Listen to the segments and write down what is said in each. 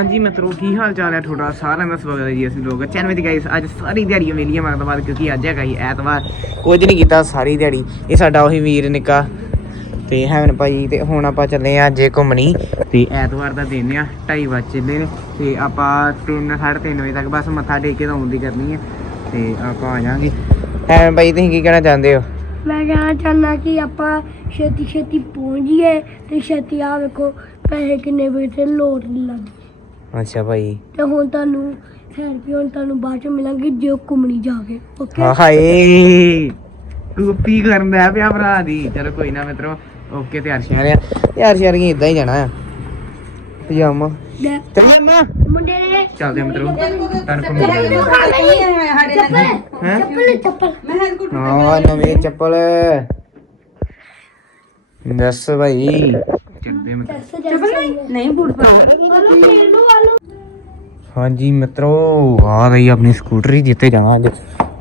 ਹਾਂਜੀ ਮਿੱਤਰੋ ਕੀ ਹਾਲ ਚਾਲ ਹੈ ਤੁਹਾਡਾ? ਸਾਰਿਆਂ ਦਾ ਸਵਾਗਤ ਹੈ ਜੀ ਅਸੀਂ ਲੋਕ। ਚੈਨਲ ਵਿੱਚ ਗਾਇਸ ਅੱਜ ਸਾਰੀ ਦਿਹਾੜੀ ਮੇਲੀਆਂ ਮਾਰਨ ਤੋਂ ਬਾਅਦ ਕਿਉਂਕਿ ਅੱਜ ਹੈਗਾ ਹੀ ਐਤਵਾਰ। ਕੁਝ ਨਹੀਂ ਕੀਤਾ, ਸਾਰੀ ਦਿਹਾੜੀ। ਇਹ ਸਾਡਾ ਉਹੀ ਵੀਰ ਨਿੱਕਾ ਤੇ ਹੈਵਨ ਭਾਈ ਤੇ ਹੁਣ ਆਪਾਂ ਚੱਲੇ ਆ ਜੇ ਘੁੰਮਣੀ। ਤੇ ਐਤਵਾਰ ਦਾ ਦਿਨ ਆ 2:30 ਵਜੇ ਚੱਲੇ ਨੇ। ਤੇ ਆਪਾਂ 3 3:30 ਵਜੇ ਤੱਕ ਬਸ ਮੱਥਾ ਟੇਕ ਕੇ ਆਉਣ ਦੀ ਕਰਨੀ ਹੈ ਤੇ ਆਪਾਂ ਆ ਜਾਾਂਗੇ ਹੈਵਨ ਭਾਈ, ਤੁਸੀਂ ਕੀ ਕਹਿਣਾ ਚਾਹੁੰਦੇ ਹੋ? ਮੈਂ ਕਹਿਣਾ ਚਾਹੁੰਦਾ ਕਿ ਆਪਾਂ ਛੇਤੀ ਛੇਤੀ ਪਹੁੰਚ ਗਏ ਤੇ ਛੇਤੀ ਆ ਵੇਖੋ ਪੈਸੇ ਕਿੰਨੇ ਵਜੇ ਤੇ ਲੋੜ ਨਹੀਂ ਲੱਗੀ ਅੱਛਾ ਭਾਈ। ਤੇ ਹੁਣ ਤੁਹਾਨੂੰ ਖੈਰ ਵੀ ਹੁਣ ਤੁਹਾਨੂੰ ਬਾਅਦ ਚ ਮਿਲਾਂਗੇ ਜੇ ਘੁੰਮਣੀ ਜਾ ਕੇ ਓਕੇ ਹਾਂ ਹਾਏ। ਕਾਪੀ ਕਰਨ ਪਿਆ ਭਰਾ ਦੀ? ਚਲੋ ਕੋਈ ਨਾ ਮਿੱਤਰੋ ਓਕੇ ਤਿਆਰ ਸ਼ਿਆਰ ਆ। ਤਿਆਰ ਸ਼ਿਆਰ ਕੀ ਇਦਾਂ ਹੀ ਜਾਣਾ ਆ। ਪਜਾਮਾ। ਅੰਮਾ ਮੁੰਡੇ ਨੇ ਚੱਲਦੇ ਆ ਮਿੱਤਰੋ। ਤੁਹਾਨੂੰ ਘੁੰਮਾਉਂਦੇ ਹੈ? ਚੱਪਲ ਚੱਪਲ। ਹਾਂ ਨਵੇਂ ਚੱਪਲ। ਦੱਸ ਭਾਈ। ਚੱਲਦੇ ਆ ਮਿੱਤਰੋ ਚੱਪਲ ਨਹੀਂ ਬੂਟ ਪਾ। ਹਾਂਜੀ ਮਿੱਤਰੋ ਆ ਰਹੀ ਆਪਣੀ ਸਕੂਟਰੀ ਜਿੱਤੇ ਜਾਣਾ ਅੱਜ।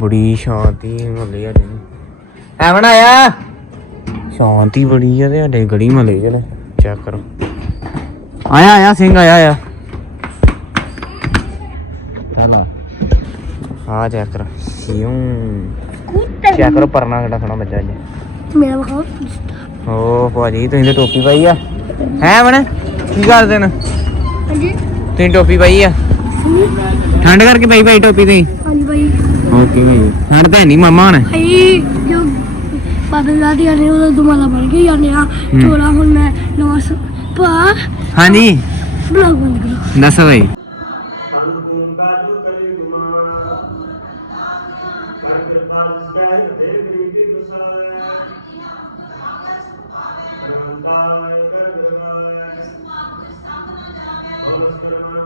ਬੜੀ ਸ਼ਾਂਤੀ ਮਹੱਲੇ ਅੱਜ ਐਵਨ ਆਇਆ। ਸ਼ਾਂਤੀ ਬੜੀ ਆ ਤੇ ਸਾਡੇ ਗਲੀ ਮਹੱਲੇ ਚ ਚੈੱਕ ਕਰੋ। ਆਇਆ ਆਇਆ ਸਿੰਘ ਆਇਆ ਆਇਆ। ਹਲਾ। ਆ ਚੈੱਕ ਕਰ। ਯੂੰ ਚੈੱਕ ਕਰੋ ਪਰਨਾ ਕਿੱਡਾ ਸੋਹਣਾ ਬੱਜਾ ਅੱਜ। ਮੇਰਾ ਵਿਖਾਓ ਓ ਭਾਜੀ ਤੁਸੀਂ ਤੇ ਟੋਪੀ ਪਾਈ ਆ। ਹੈ ਮਨ ਕੀ ਕਰਦੇ ਨੇ? ਹਾਂਜੀ। ਤੁਸੀਂ ਟੋਪੀ ਪਾਈ ਆ? ਠੰਡ ਕਰਕੇ ਪਾਈ ਭਾਈ ਟੋਪੀ ਤੁਸੀਂ? ਹਾਂਜੀ ਭਾਈ। ਓਕੇ ਭਾਈ? ਠੰਡ ਤਾਂ ਨਹੀਂ ਮਾਮਾ ਹਣ। ਭਾਈ ਜੋ ਬਾਦਲ ਦਾ ਦੀ ਆਨੇ ਉਹ ਦੁਮਾਲਾ ਬਣ ਕੇ ਜਾਂਦੇ ਆ। ਚੋਲਾ ਹੁਣ ਮੈਂ ਨਵਾਂ ਪਾ ਹਾਂਜੀ। ਬਲੌਗ ਬੰਦ ਕਰੋ। ਦੱਸੋ ਭਾਈ।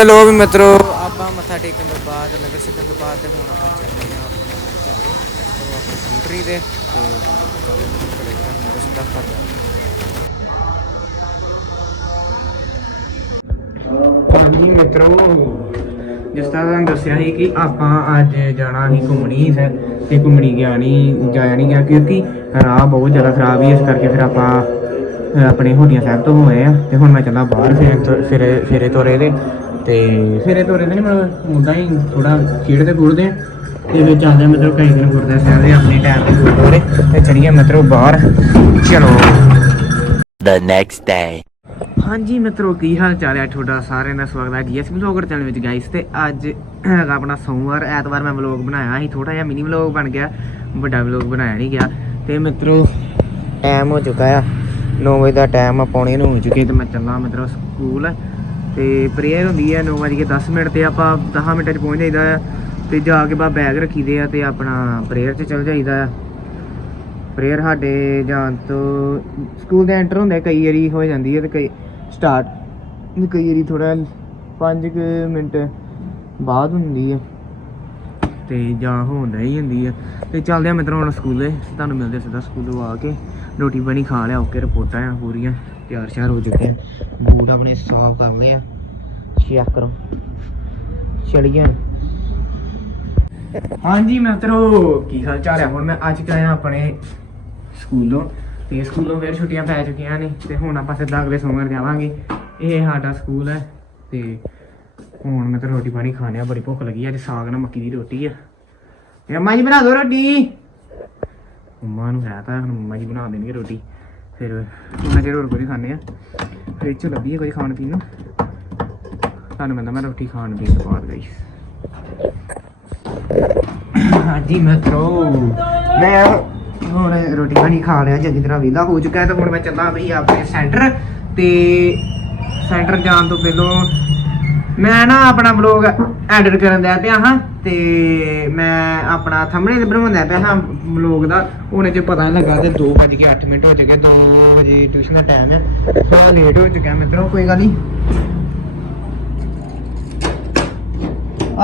ਚਲੋ ਵੀ ਮਿੱਤਰੋ ਆਪਾਂ ਮੱਥਾ ਟੇਕਣ ਤੋਂ ਬਾਅਦ ਲੰਗਰ ਛਕਣ ਤੋਂ ਬਾਅਦ ਤੇ ਹੁਣ ਆਪਾਂ ਚੱਲਦੇ ਆ ਆਪਣੇ ਘਰੇ ਆਪਣੀ ਸਕੂਟਰੀ ਤੇ ਚੱਲਦੇ ਹਾਂ ਘਰੇ ਘਰ ਨੂੰ ਸਿੱਧਾ ਘਰ ਹਾਂਜੀ ਮਿੱਤਰੋ ਜਿਸ ਤਰ੍ਹਾਂ ਤੁਹਾਨੂੰ ਦੱਸਿਆ ਸੀ ਕਿ ਆਪਾਂ ਅੱਜ ਜਾਣਾ ਸੀ ਘੁੰਮਣੀ ਸੀ ਤੇ ਘੁੰਮਣੀ ਗਿਆ ਨਹੀਂ ਜਾਇਆ ਨਹੀਂ ਗਿਆ ਕਿਉਂਕਿ ਰਾਹ ਬਹੁਤ ਜ਼ਿਆਦਾ ਖਰਾਬ ਸੀ ਇਸ ਕਰਕੇ ਫਿਰ ਆਪਾਂ ਆਪਣੇ ਹੋਡੀਆਂ ਸਾਹਿਬ ਤੋਂ ਹੋਏ ਆ ਤੇ ਹੁਣ ਮੈਂ ਚੱਲਾਂ ਬਾਹਰ ਫਿਰ ਫਿਰੇ ਫਿਰੇ ਤੋਰੇ ਦੇ। ਤੇ ਫਿਰੇ ਤੋਰੇ ਦੇ ਨਹੀਂ ਮਤਲਬ ਉਦਾਂ ਹੀ ਥੋੜਾ ਖੇਡਦੇ ਖੂਡਦੇ ਆ। ਤੇ ਫਿਰ ਆ ਮਤਲਬ ਕਈ ਦਿਨ ਗੁਰਦਾ ਸਾਹਿਬ ਦੇ ਆਪਣੇ ਟਾਈਮ ਤੇ ਗੁਰਦੁਆਰੇ ਤੇ ਚੜੀਏ ਮਤਲਬ ਬਾਹਰ। ਚਲੋ। The next day. ਹਾਂਜੀ ਮਿੱਤਰੋ ਕੀ ਹਾਲ ਚਾਲ ਹੈ ਤੁਹਾਡਾ? ਸਾਰਿਆਂ ਦਾ ਸਵਾਗਤ ਹੈ ਜੀਐਸ ਵਲੌਗਰ ਚੈਨਲ ਵਿੱਚ ਗਾਇਸ ਤੇ ਅੱਜ ਹੈਗਾ ਆਪਣਾ ਸੋਮਵਾਰ ਐਤਵਾਰ ਮੈਂ ਵਲੌਗ ਬਣਾਇਆ ਸੀ ਥੋੜਾ ਜਿਹਾ ਮਿਨੀ ਵਲੌਗ ਬਣ ਗਿਆ ਵੱਡਾ ਵਲੌਗ ਬਣਾਇਆ ਨਹੀਂ ਗਿਆ। ਤੇ ਮਿੱਤਰੋ ਟਾਈਮ ਹੋ ਚੁੱਕਾ ਆ। 9 ਵਜੇ ਦਾ ਟਾਈਮ ਆ ਪੌਣੇ ਨੂੰ ਹੋ ਚੁੱਕੇ ਤੇ ਮੈਂ ਚੱਲਾਂ ਮਿੱਤਰੋ ਸਕੂਲ। ਤੇ ਪ੍ਰੇਅਰ ਹੁੰਦੀ ਹੈ 9 ਵਜੇ 10 ਮਿੰਟ ਤੇ ਆਪਾਂ 10 ਮਿੰਟਾਂ 'ਚ ਪਹੁੰਚ ਜਾਈਦਾ ਆ ਤੇ ਜਾ ਕੇ ਬਾ ਬੈਗ ਰੱਖੀਦੇ ਆ ਤੇ ਆਪਣਾ ਪ੍ਰੇਅਰ 'ਚ ਚਲ ਜਾਈਦਾ ਆ। ਪ੍ਰੇਅਰ ਸਾਡੇ ਜਾਣ ਤੋਂ ਸਕੂਲ ਦੇ ਐਂਟਰ ਹੁੰਦੇ ਕਈ ਵਾਰੀ ਹੋ ਜਾਂਦੀ ਹੈ ਤੇ ਕਈ ਸਟਾਰਟ ਕਈ ਵਾਰੀ ਥੋੜਾ 5 ਮਿੰਟ ਬਾਅਦ ਹੁੰਦੀ ਹੈ ਤੇ ਜਾਂ ਹੁੰਦਾ ਹੀ ਹੁੰਦੀ ਆ। ਤੇ ਚੱਲਦੇ ਆ ਮਿੱਤਰੋ ਹੁਣ ਸਕੂਲੇ। ਤੁਹਾਨੂੰ ਮਿਲਦੇ ਸਿੱਧਾ ਸਕੂਲੋਂ ਆ ਕੇ। ਰੋਟੀ ਬਣੀ ਖਾ ਲਿਆ, ਓਕੇ, ਰਿਪੋਰਟਾਂ ਆ ਪੂਰੀਆਂ। ਤਿਆਰ ਸ਼ਿਆਰ ਹੋ ਚੁੱਕੇ ਆ। ਬੂਟ ਆਪਣੇ ਸਾਫ਼ ਕਰ ਲਏ ਆ। ਚੈੱਕ ਕਰੋ। ਚੜੀਆਂ ਹਾਂਜੀ ਮਿੱਤਰੋ, ਕੀ ਹਾਲ ਚਾਲ ਹੈ ਹੁਣ ਮੈਂ ਅੱਜ ਕੇ ਆਪਣੇ ਸਕੂਲੋਂ। ਤੇ ਸਕੂਲੋਂ ਫਿਰ ਛੁੱਟੀਆਂ ਪੈ ਚੁੱਕੀਆਂ ਨੇ। ਤੇ ਹੁਣ ਆਪਾਂ ਸਿੱਧਾ ਅਗਲੇ ਸੋਮਵਾਰ ਜਾਵਾਂਗੇ। ਇਹ ਸਾਡਾ ਸਕੂਲ ਹੈ। ਤੇ ਹੁਣ ਮੈਂ ਤਾਂ ਰੋਟੀ ਪਾਣੀ ਖਾਣੇ ਆ ਬੜੀ ਭੁੱਖ ਲੱਗੀ, ਅੱਜ ਸਾਗ ਨਾਲ ਮੱਕੀ ਦੀ ਰੋਟੀ ਆ। ਤੇ ਅੰਮਾ ਜੀ ਬਣਾ ਦਿਓ ਰੋਟੀ। ਅੰਮਾ ਨੂੰ ਕਹਿਤਾ ਹੁਣ ਮੰਮਾ ਜੀ ਬਣਾ ਦੇਣਗੇ ਰੋਟੀ। ਫਿਰ ਉਹਨਾਂ ਚਿਰ ਹੋਰ ਕੁਝ ਖਾਣੇ ਆ। ਫ੍ਰਿਜ ਚ ਲੱਭੀ ਕੁਝ ਖਾਣ ਪੀਣ ਨੂੰ। ਤੁਹਾਨੂੰ ਮਿਲਦਾ ਮੈਂ ਰੋਟੀ ਖਾਣ ਪੀਣ ਤੋਂ ਬਾਅਦ ਗਈ। ਹਾਂਜੀ ਮਿੱਤਰੋ ਮੈਂ ਹੁਣ ਰੋਟੀ ਪਾਣੀ ਖਾ ਲਿਆ ਚੰਗੀ ਤਰ੍ਹਾਂ ਵਿਹਲਾ ਹੋ ਚੁੱਕਾ ਹੈ, ਤੇ ਹੁਣ ਮੈਂ ਚੱਲਾਂ ਬਈ ਆਪਣੇ ਸੈਂਟਰ। ਤੇ ਸੈਂਟਰ ਜਾਣ ਤੋਂ ਪਹਿਲਾਂ ਮੈਂ ਨਾ ਆਪਣਾ ਬਲੌਗ ਐਡਿਟ ਕਰਨ ਦਿਆ ਪਿਆ ਹਾਂ ਤੇ ਮੈਂ ਆਪਣਾ ਥੰਬਨੇਲ ਬਣਾਉਂਦਾ ਪਿਆ ਹਾਂ ਬਲੌਗ ਦਾ। ਉਹਨੇ ਚ ਪਤਾ ਨਹੀਂ ਲੱਗਾ ਤੇ 2:08 ਮਿੰਟ ਹੋ ਚੁੱਕੇ 2 ਵਜੇ ਟਿਊਸ਼ਨ ਦਾ ਟਾਈਮ ਹੈ। ਥੋੜਾ ਲੇਟ ਹੋ ਚੁੱਕਾ ਮਿੱਤਰੋ ਕੋਈ ਗੱਲ ਨਹੀਂ।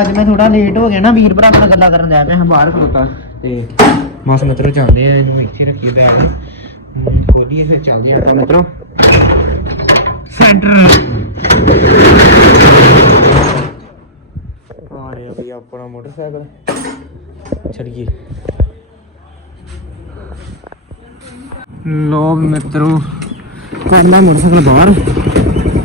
ਅੱਜ ਮੈਂ ਥੋੜਾ ਲੇਟ ਹੋ ਗਿਆ ਨਾ ਵੀਰ ਭਰਾ ਨਾਲ ਗੱਲਾਂ ਕਰਨ ਲੱਗ ਪਿਆ ਹਾਂ ਬਾਹਰ। ਖਲੋਤਾ ਤੇ ਬਸ ਮਿੱਤਰੋ ਚੱਲਦੇ ਆ ਇਹਨੂੰ ਇੱਥੇ ਰੱਖੀਏ ਬੈਗ ਖੋਲੀਏ ਫਿਰ ਚੱਲਦੇ ਆ ਮਿੱਤਰੋ। ਸੈਂਟਰ ਆ ਰਿਹਾ ਬਈ ਆਪਣਾ ਮੋਟਰਸਾਈਕਲ। ਛੜੀਏ ਲੋ ਮਿੱਤਰੋ ਕਰਨਾ ਮੋਟਰਸਾਈਕਲ ਬਾਹਰ।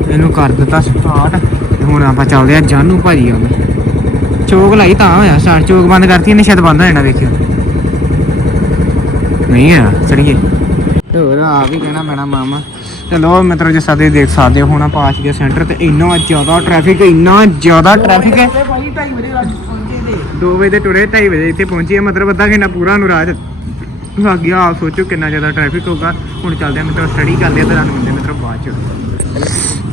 ਇਹਨੂੰ ਕਰ ਦਿੱਤਾ ਸਟਾਰਟ ਤੇ ਹੁਣ ਆਪਾਂ ਚੱਲਦੇ ਆ ਜਾਨੂ ਭਾਜੀ ਆਉਂਦੇ ਚੋਕ ਲਾਈ ਤਾਂ ਹੋਇਆ ਸਟਾਰਟ ਚੋਕ ਬੰਦ ਕਰਤੀ ਇਹਨੇ ਸ਼ਾਇਦ ਬੰਦ ਹੋ ਜਾਣਾ ਵੇਖਿਓ ਨਹੀਂ ਆ ਚੜੀਏ ਹੋਰ ਆ ਵੀ ਕਹਿਣਾ ਮੈਣਾ ਮਾਮਾ। ਚਲੋ ਮਿੱਤਰੋ ਜਿਸ ਸਾਡੇ ਦੇਖ ਸਕਦੇ ਹੋ ਹੁਣ ਆਪਾਂ ਸੈਂਟਰ ਤੇ। ਇੰਨਾ ਜ਼ਿਆਦਾ ਟ੍ਰੈਫਿਕ ਇੰਨਾ ਜ਼ਿਆਦਾ ਟ੍ਰੈਫਿਕ ਹੈ। 2 ਵਜੇ ਦੇ ਟੁਰੇ 2:30 ਵਜੇ ਇੱਥੇ ਪਹੁੰਚੇ ਆ, ਮਤਲਬ ਅੱਧਾ ਘੰਟਾ ਪੂਰਾ ਨੂੰ ਰਾਜ ਲੱਗ ਗਿਆ ਆਪ ਸੋਚੋ ਕਿੰਨਾ ਜ਼ਿਆਦਾ ਟ੍ਰੈਫਿਕ ਹੋਊਗਾ। ਹੁਣ ਚੱਲਦੇ ਆ ਮਿੱਤਰੋ ਸਟੱਡੀ ਕਰਦੇ ਆ ਤੇ ਤੁਹਾਨੂੰ ਮਿਲਦੇ ਮਿੱਤਰੋ ਬਾਅਦ ਚ।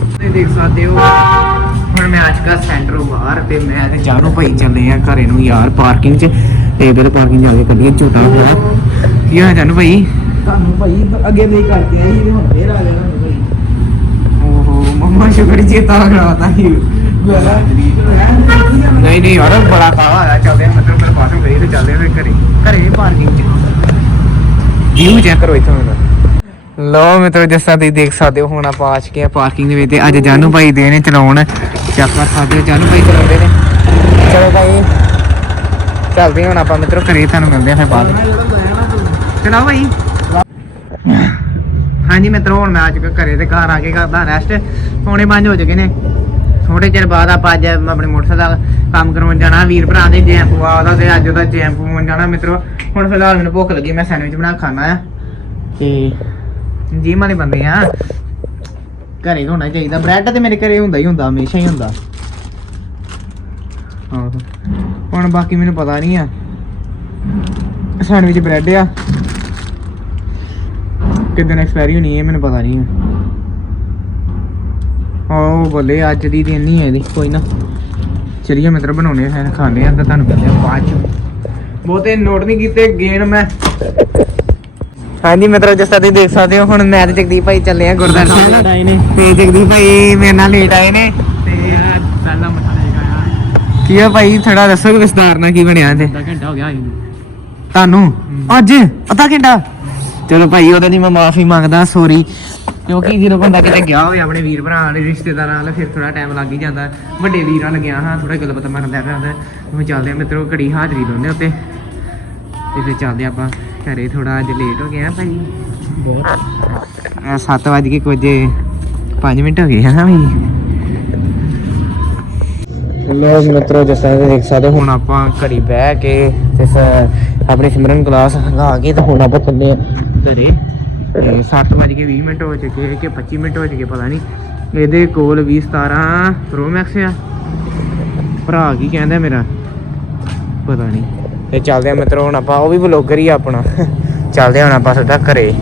ਤੁਸੀਂ ਦੇਖ ਸਕਦੇ ਹੋ ਹੁਣ ਮੈਂ ਅੱਜ ਕਾ ਸੈਂਟਰੋਂ ਬਾਹਰ ਤੇ ਮੈਂ ਤੇ ਜਾਨੂ ਭਾਈ ਚੱਲੇ ਆ ਘਰੇ ਨੂੰ ਯਾਰ ਪਾਰਕਿੰਗ 'ਚ। ਤੇ ਇਧਰ ਪਾਰਕਿੰਗ ਜਾ ਕੇ ਕੱਢੀਏ ਝੂਟਾ ਹੋਇਆ ਕੀ ਹੋਇਆ ਜਾਨੂ ਭਾਈ? ਤੁਹਾਨੂੰ ਭਾਈ ਅੱਗੇ ਨਹੀਂ ਆਈ ਤੇ ਹੁਣ ਫੇਰ ਆ ਤੁਹਾਨੂੰ ਭਾਈ। ਓਹੋ ਮੰਮਾ ਸ਼ੁਕਰ ਚੇਤਾ ਕਰਾਤਾ ਸੀ। ਨਹੀਂ ਨਹੀਂ। ਯਾਰ ਬੜਾ ਕਾਲਾ ਆਇਆ ਚੱਲਦੇ ਆ ਮਤਲਬ ਫਿਰ ਬਾਥਰੂਮ ਗਈ ਤੇ ਚੱਲਦੇ ਆ ਫਿਰ ਘਰੇ। ਘਰੇ ਪਾਰਕਿੰਗ 'ਚ। ਵਿਊ ਚੈੱਕ ਕਰੋ ਇੱਥੋਂ ਦਾ ਲੋ ਮਿੱਤਰੋ ਜਿਸ ਤਰ੍ਹਾਂ ਤੁਸੀਂ ਦੇਖ ਸਕਦੇ ਹੋ ਹੁਣ ਆਪਾਂ ਆ ਚੁੱਕੇ ਆ ਪਾਰਕਿੰਗ ਦੇ ਵਿੱਚ ਤੇ ਅੱਜ ਜਾਨੂ ਭਾਈ ਦੇ ਨੇ ਚਲਾਉਣ। ਚੈੱਕ ਕਰ ਸਕਦੇ ਜਾਨੂ ਭਾਈ ਚਲਾਉਂਦੇ ਨੇ। ਚਲੋ ਭਾਈ ਚੱਲਦੇ ਹਾਂ ਹੁਣ ਆਪਾਂ ਮਿੱਤਰੋ ਘਰੇ ਤੁਹਾਨੂੰ ਮਿਲਦੇ ਆ ਫਿਰ ਬਾਅਦ। ਚਲਾਓ ਭਾਈ। ਹਾਂਜੀ ਮਿੱਤਰੋ ਹੁਣ ਮੈਂ ਆ ਚੁੱਕਾ ਘਰੇ ਤੇ ਘਰ ਆ ਕੇ ਕਰਦਾ ਰੈਸਟ ਪੌਣੇ ਪੰਜ ਹੋ ਚੁੱਕੇ ਨੇ। ਥੋੜੇ ਚਿਰ ਬਾਅਦ ਆਪਾਂ ਅੱਜ ਆਪਣੇ ਮੋਟਰਸਾਈਕਲ ਕੰਮ ਕਰਵਾਉਣ ਜਾਣਾ, ਵੀਰ ਭਰਾ ਦੇ ਜੈਂਪ ਉਹਦਾ ਤੇ ਅੱਜ ਉਹਦਾ ਜੈਂਪ ਪਵਾਉਣ ਜਾਣਾ। ਮਿੱਤਰੋ, ਹੁਣ ਫਿਲਹਾਲ ਮੈਨੂੰ ਭੁੱਖ ਲੱਗੀ, ਮੈਂ ਸੈਂਡਵਿਚ ਬਣਾ ਖਾਣਾ ਆ। ਤੇ ਜਿਮ ਵਾਲੇ ਬੰਦੇ ਆ। ਘਰੇ ਹੋਣਾ ਚਾਹੀਦਾ। ਬ੍ਰੈਡ ਤੇ ਮੇਰੇ ਘਰੇ ਹੁੰਦਾ ਹੀ ਹੁੰਦਾ, ਹਮੇਸ਼ਾ ਹੀ ਹੁੰਦਾ। ਆਹੋ। ਹੁਣ ਬਾਕੀ ਮੈਨੂੰ ਪਤਾ ਨਹੀਂ ਆ। ਸੈਂਡਵਿਚ ਬ੍ਰੈਡ ਆ। ਕਿਦਾਂ ਐਕਸਪਾਇਰੀ ਹੋਣੀ ਹੈ ਮੈਨੂੰ ਪਤਾ ਨਹੀਂ ਆ। ਆਹ ਬੱਲੇ ਅੱਜ ਦੀ ਦਿਨ ਨਹੀਂ ਹੈ ਇਹਦੀ ਕੋਈ ਨਾ। ਚਲਿਏ ਮਿੱਤਰ ਬਣਾਉਣੇ ਫਿਰ ਖਾਣੇ ਆ ਤਾਂ ਤੁਹਾਨੂੰ ਕਹਿੰਦੇ ਆ ਬਾਅਦ ਚ। ਬਹੁਤੇ ਨੋਟ ਨਹੀਂ ਕੀਤੇ ਗੇਨ ਮੈਂ ਹਾਂਜੀ ਮਿੱਤਰੋ ਜਿਸ ਤਰ੍ਹਾਂ ਤੁਸੀਂ ਦੇਖ ਸਕਦੇ ਹੋ ਹੁਣ ਮੈਂ ਤੇ ਜਗਦੀਪ ਭਾਈ ਚੱਲੇ ਆ ਗੁਰਦਾਰ ਸਾਹਿਬ। ਤੇ ਜਗਦੀਪ ਭਾਈ ਮੇਰੇ ਨਾਲ ਲੇਟ ਆਏ ਨੇ। ਤੇ ਪਹਿਲਾ ਮੱਥਾ ਟੇਕ ਆਇਆ। ਕੀ ਆ ਭਾਈ ਥੋੜਾ ਦੱਸੋ ਕਿ ਵਿਸਤਾਰ ਨਾਲ ਕੀ ਬਣਿਆ ਤੇ ਅੱਧਾ ਘੰਟਾ ਹੋ ਗਿਆ ਆਈ ਤੁਹਾਨੂੰ? ਅੱਜ? ਅੱਧਾ ਘੰਟਾ? ਚਲੋ ਭਾਈ ਉਹਦੇ ਲਈ ਮੈਂ ਮਾਫੀ ਮੰਗਦਾ ਸੌਰੀ ਕਿਉਂਕਿ ਜਦੋਂ ਬੰਦਾ ਕਿਤੇ ਗਿਆ ਹੋਵੇ ਆਪਣੇ ਵੀਰ ਭਰਾ ਦੇ ਰਿਸ਼ਤੇਦਾਰਾਂ ਨਾਲ ਫਿਰ ਥੋੜਾ ਟਾਈਮ ਲੱਗ ਹੀ ਜਾਂਦਾ। ਵੱਡੇ ਵੀਰਾਂ ਲੱਗਿਆ ਹਾਂ ਥੋੜਾ ਗੱਲਬਾਤ ਮਾਰਨ ਲੱਗ ਪਿਆ ਹੁਣ ਚੱਲਦੇ ਆ ਮਿੱਤਰੋ ਘੜੀ ਹਾਜ਼ਰੀ ਲਾਉਂਦੇ ਉੱਤੇ। ਤੇ ਫਿਰ ਚੱਲਦੇ ਆਪਾਂ ਘਰੇ ਥੋੜਾ ਅੱਜ ਲੇਟ ਹੋ ਗਿਆ ਭਾਈ। ਬਹੁਤ। 7 ਵਜ ਕੇ ਕੁਝ 5 ਮਿੰਟ ਹੋ ਗਏ ਹੈ ਭਾਈ ਲੋ ਮਿੱਤਰੋ ਜਿਸ ਦੇਖ ਸਕਦੇ ਹੁਣ ਆਪਾਂ ਘੜੀ ਬਹਿ ਕੇ ਤੇ ਆਪਣੀ ਸਿਮਰਨ ਕਲਾਸ ਲਗਾ ਕੇ ਤੇ ਹੁਣ ਆਪਾਂ ਚੱਲੇ ਆ ਘਰੇ। ਤੇ 7 ਵਜ ਕੇ 20 ਮਿੰਟ ਹੋ ਚੁੱਕੇ ਕਿ 25 ਮਿੰਟ ਹੋ ਚੁੱਕੇ ਪਤਾ ਨਹੀਂ ਇਹਦੇ ਕੋਲ ਵੀ 17 ਪ੍ਰੋ ਮੈਕਸ ਆ। ਭਰਾ ਕੀ ਕਹਿੰਦਾ ਮੇਰਾ? ਪਤਾ ਨਹੀਂ ਤੇ ਚੱਲਦੇ ਆ ਮਿੱਤਰੋ, ਹੁਣ ਆਪਾਂ ਉਹ ਵੀ ਬਲੌਗਰ ਹੀ ਆ ਆਪਣਾ। ਚੱਲਦੇ ਹੁਣ ਆਪਾਂ ਸਿੱਧਾ ਘਰੇ।